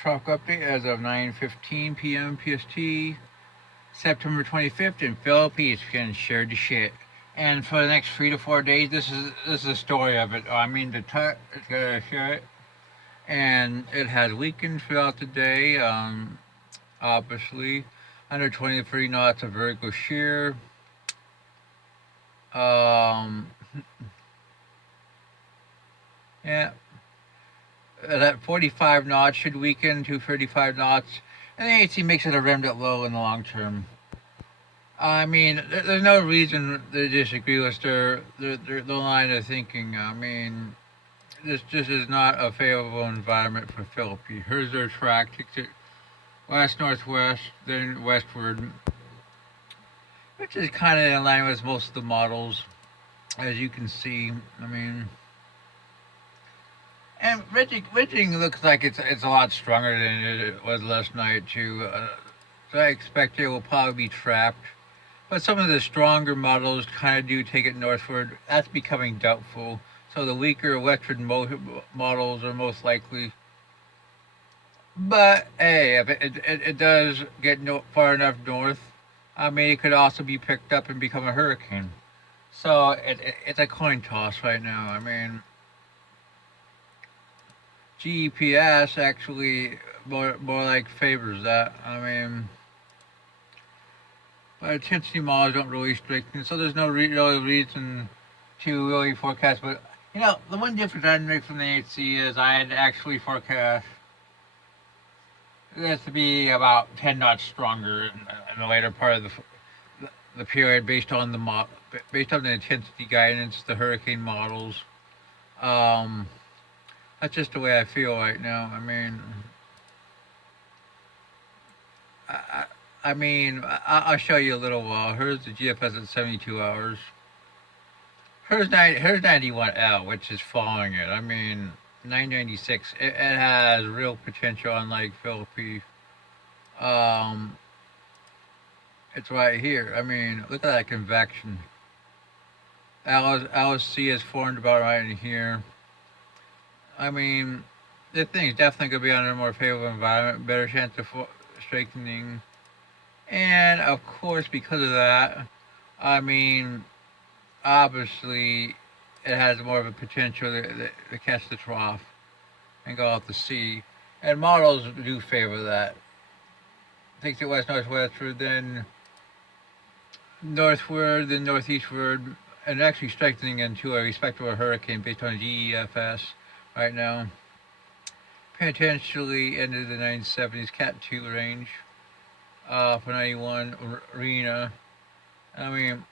Truck update as of 9:15 p.m. PST, September 25th in Philippines. Getting shared to shit. And for the next 3 to 4 days, this is the story of it. I mean, the truck is gonna share it, and it has weakened throughout the day. Obviously, under 23 knots of vertical shear. Um, yeah, that 45 knots should weaken to 35 knots, and the AC makes it a remnant low in the long term. I mean, there's no reason to disagree with the line of thinking. I mean, this just is not a favorable environment for Philippines. Here's their track, takes it west northwest, then westward, which is kind of in line with most of the models, as you can see. I mean, and ridging looks like it's a lot stronger than it was last night too. So I expect it will probably be trapped. But some of the stronger models kind of do take it northward. That's becoming doubtful. So the weaker western models are most likely. But hey, if it does get far enough north, I mean, it could also be picked up and become a hurricane. So it's a coin toss right now. I mean, GPS actually more like favors that. I mean, but intensity models don't really strengthen, so there's no real reason to really forecast. But the one difference I'd make from the HC is I'd actually forecast this to be about 10 knots stronger in the later part of the period, based on the intensity guidance, the hurricane models. Um, that's just the way I feel right now. I, I'll show you a little while. Here's the GFS at 72 hours. Here's 91L, which is following it. I mean, 996. It has real potential, unlike Philippines. Um, it's right here. I mean, look at that convection. LSC is formed about right in here. I mean, this thing's definitely going to be under a more favorable environment, better chance of strengthening. And of course, because of that, I mean, obviously, it has more of a potential to catch the trough and go out to sea. And models do favor that. Takes it west northwestward, then northward, then northeastward, and actually strengthening into a respectable hurricane based on GEFS right now. Potentially into the 970s Cat 2 range for 91 Rena. I mean,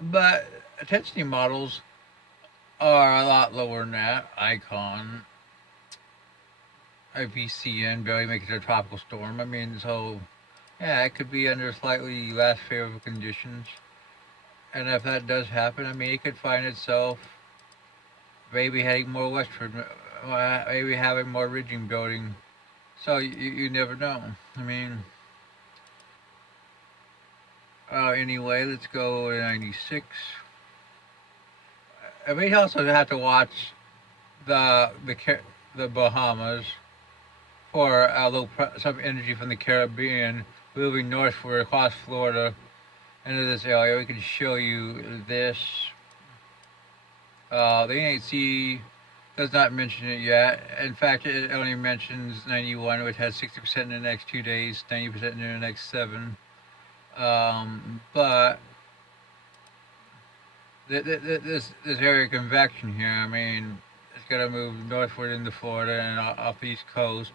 but intensity models are a lot lower than that. Icon, IPCN barely makes it a tropical storm. I mean, so yeah, it could be under slightly less favorable conditions. And if that does happen, I mean, it could find itself maybe heading more westward, maybe having more ridging building. So you never know. I mean, anyway, let's go to 96. And we also have to watch the the Bahamas for some energy from the Caribbean moving northward across Florida into this area. We can show you this. The NHC does not mention it yet. In fact, it only mentions 91, which has 60% in the next 2 days, 90% in the next 7. But this area of convection here, I mean, it's going to move northward into Florida and off the east coast.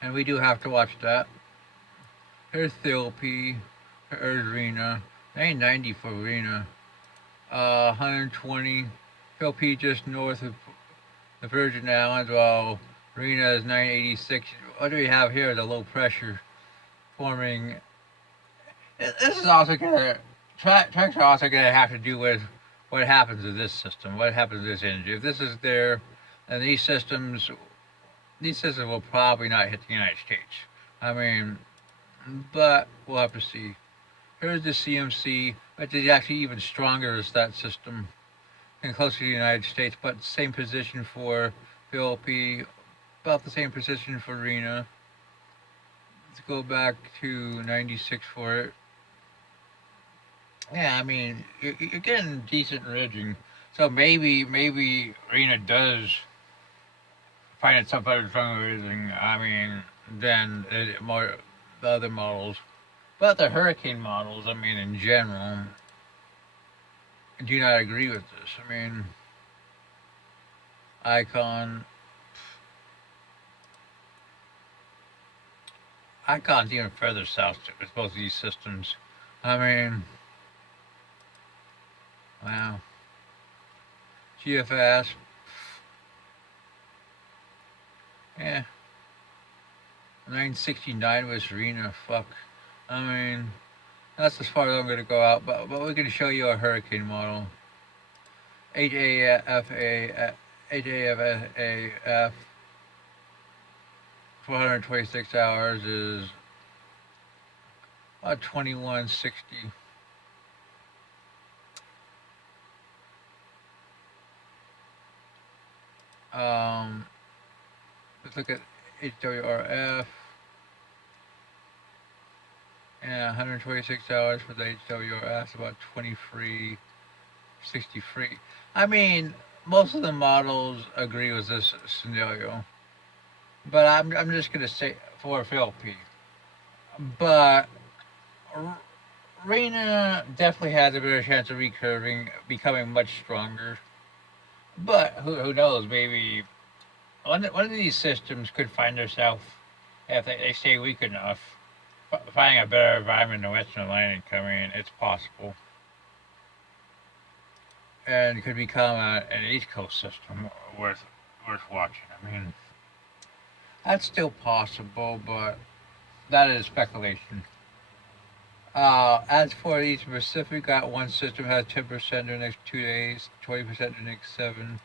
And we do have to watch that. Here's Philippi. Here's Rena. 990 for Rena. 120. Philippi just north of the Virgin Islands, while Rena is 986. What do we have here? The low pressure forming. This is also going to. Tracks are also going to have to do with what happens to this system, what happens to this energy. If this is there, then these systems will probably not hit the United States. I mean, but we'll have to see. Here's the CMC, which is actually even stronger as that system and closer to the United States, but same position for Philippines, About the same position for Rena. Let's go back to 96 for it. Yeah, I mean, you're getting decent ridging. So maybe Rena does find itself better from ridging. I mean, than more the other models. But the Hurricane models, I mean, in general, do not agree with this. I mean, Icon, Icon's even further south with both of these systems. I mean, wow. GFS, yeah. 969 was Rena, fuck. I mean, that's as far as I'm gonna go out, but we can show you a Hurricane model. HAFAF 426 hours is 2160. Let's look at HWRF. Yeah, 126 hours for the HWRF, about 2363. I mean, most of the models agree with this scenario, but I'm just gonna say for Philippines. But Reina definitely has a better chance of recurving, becoming much stronger. But who knows? Maybe one of these systems could find herself, if they stay weak enough, finding a better environment in the Western Atlantic. I mean, it's possible. And could become an East Coast system worth watching. I mean, that's still possible, but that is speculation. As for East Pacific, got one system has 10% in the next 2 days, 20% in the next 7.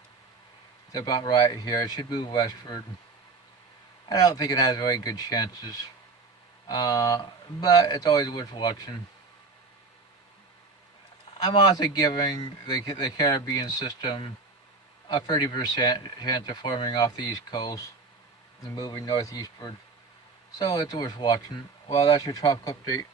It's about right here. It should move westward. I don't think it has very good chances, but it's always worth watching. I'm also giving the Caribbean system a 30% chance of forming off the East Coast and moving northeastward. So it's worth watching. Well, that's your tropical update.